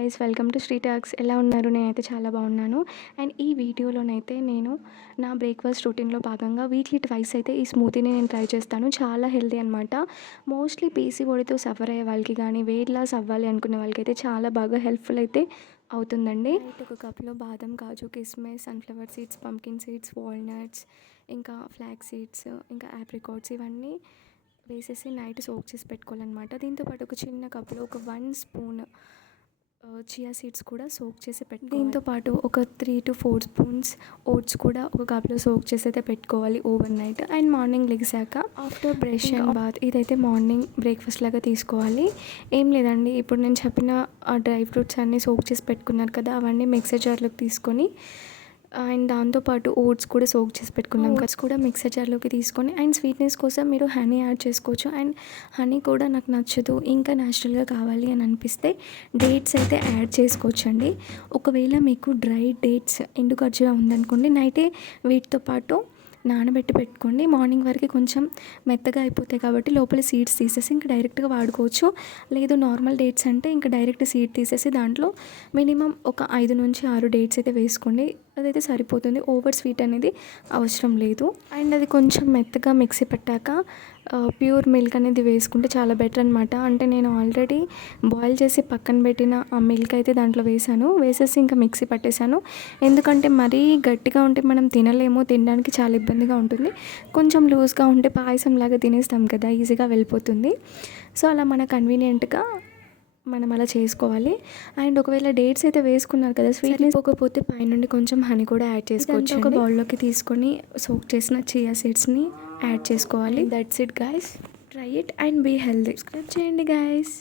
Guys, welcome to Sri talks. ఎలా ఉన్నారు? నేనైతే చాలా బాగున్నాను. అండ్ ఈ వీడియోలోనైతే నేను నా బ్రేక్ఫాస్ట్ రొటీన్లో భాగంగా వీక్లీ ట్వైస్ అయితే ఈ స్మూతీని నేను ట్రై చేస్తాను. చాలా హెల్తీ అనమాట. మోస్ట్లీ పీసీఓడితో సఫర్ అయ్యే వాళ్ళకి కానీ వెయిట్ లాస్ అవ్వాలి అనుకునే వాళ్ళకైతే చాలా బాగా హెల్ప్ఫుల్ అయితే అవుతుందండి. ఒక కప్లో బాదం, కాజు, కిస్మిస్, sunflower seeds, pumpkin seeds, walnuts, ఇంకా ఫ్లాక్స్ సీడ్స్, ఇంకా ఆప్రికాట్స్ ఇవన్నీ వేసేసి నైట్ సోక్ చేసి పెట్టుకోవాలన్నమాట. దీంతోపాటు ఒక చిన్న కప్లో ఒక 1 స్పూన్ చియా సీడ్స్ కూడా సోక్ చేసి దీంతోపాటు ఒక 3 to 4 స్పూన్స్ ఓట్స్ కూడా ఒక కప్లో సోక్ చేసి అయితే పెట్టుకోవాలి ఓవర్ నైట్. అండ్ మార్నింగ్ లెగిసాక ఆఫ్టర్ బ్రష్ అండ్ బాత్ ఇదైతే మార్నింగ్ బ్రేక్ఫాస్ట్ లాగా తీసుకోవాలి. ఏం లేదండి, ఇప్పుడు నేను చెప్పిన ఆ డ్రై ఫ్రూట్స్ అన్నీ సోక్ చేసి పెట్టుకున్నారు కదా, అవన్నీ మిక్సర్ జార్లోకి తీసుకొని అండ్ దాంతోపాటు ఓట్స్ కూడా సోక్ చేసి పెట్టుకున్నాం. ఓట్స్ కూడా మిక్సర్ జార్లోకి తీసుకొని అండ్ స్వీట్నెస్ కోసం మీరు హనీ యాడ్ చేసుకోవచ్చు. అండ్ హనీ కూడా నాకు నచ్చదు, ఇంకా న్యాచురల్గా కావాలి అని అనిపిస్తే డేట్స్ అయితే యాడ్ చేసుకోవచ్చు అండి. ఒకవేళ మీకు డ్రై డేట్స్ ఎండు ఖర్జూరా ఉందనుకోండి, నైటే వీటితో పాటు నానబెట్టి పెట్టుకోండి. మార్నింగ్ వరకు కొంచెం మెత్తగా అయిపోతాయి కాబట్టి లోపల సీడ్స్ తీసేసి ఇంకా డైరెక్ట్గా వాడుకోవచ్చు. లేదు నార్మల్ డేట్స్ అంటే ఇంకా డైరెక్ట్ సీడ్ తీసేసి దాంట్లో మినిమం ఒక 5 నుంచి 6 డేట్స్ అయితే వేసుకోండి. అదైతే సరిపోతుంది. ఓవర్ స్వీట్ అనేది అవసరం లేదు. అండ్ అది కొంచెం మెత్తగా మిక్సీ పట్టాక ప్యూర్ మిల్క్ అనేది వేసుకుంటే చాలా బెటర్ అనమాట. అంటే నేను ఆల్రెడీ బాయిల్ చేసి పక్కన పెట్టిన ఆ మిల్క్ అయితే దాంట్లో వేసేసి ఇంకా మిక్సీ పట్టేశాను. ఎందుకంటే మరీ గట్టిగా ఉంటే మనం తినలేము, తినడానికి చాలా ఇబ్బందిగా ఉంటుంది. కొంచెం లూజ్గా ఉంటే పాయసం లాగా తినేస్తాం కదా, ఈజీగా వెళ్ళిపోతుంది. సో అలా మన కన్వీనియంట్గా మనం అలా చేసుకోవాలి. అండ్ ఒకవేళ డేట్స్ అయితే వేసుకున్నారు కదా, స్వీట్నెస్ పోకపోతే పైనుండి కొంచెం హనీ కూడా యాడ్ చేసుకోవచ్చు. ఒక బౌల్లోకి తీసుకొని సోక్ చేసిన చియా సీడ్స్ని యాడ్ చేసుకోవాలి. That's it guys, try it and be healthy. Subscribe చేయండి గైస్.